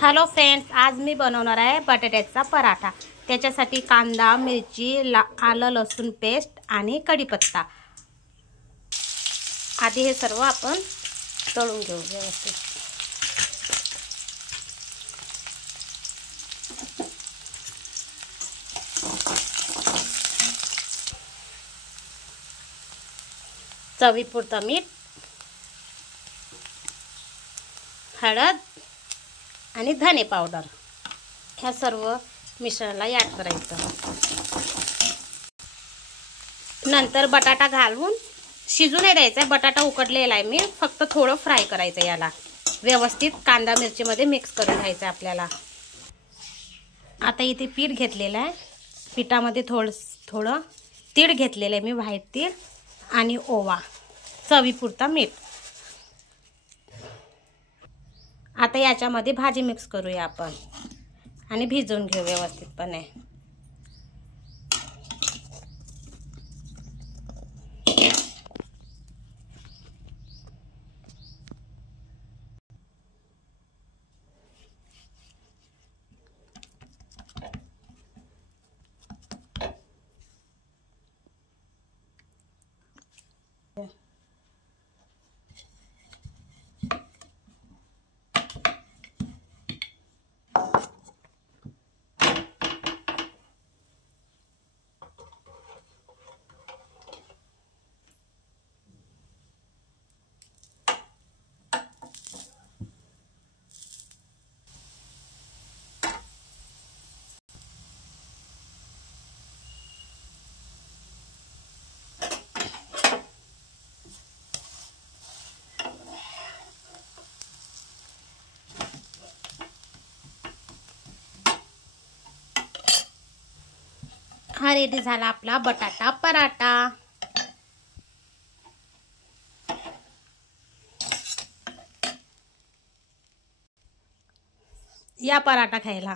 Hello friends, आज मी बनवणार आहे बटाट्याचा पराठा। त्याच्यासाठी कांदा, मिरची, आलं लसूण पेस्ट आणि कढीपत्ता। आधी हे सर्व आपण तळून घेऊ व्यवस्थित। चवीपुरतं मीठ, हळद आणि धने पावडर ह्या सर्व मिश्रणाला ॲड करायचं। नंतर बटाटा घालून शिजू नाही द्यायचा। बटाटा उकडलेला आहे, मी फक्त थोडं फ्राय करायचं। याला व्यवस्थित कांदा मिरचीमध्ये मिक्स करून घ्यायचं आपल्याला। आता इथे पीठ घेतलेलं आहे, पिठामध्ये थोडं तीळ घेतलेलं आहे मी, व्हाईट तीळ आणि ओवा, चवीपुरता मीठ। आता याच्यामध्ये भाजी मिक्स करूया आपण आणि भिजवून घेऊ व्यवस्थितपणे। हा रेडी झाला आपला बटाटा पराठा। या पराठा खायला।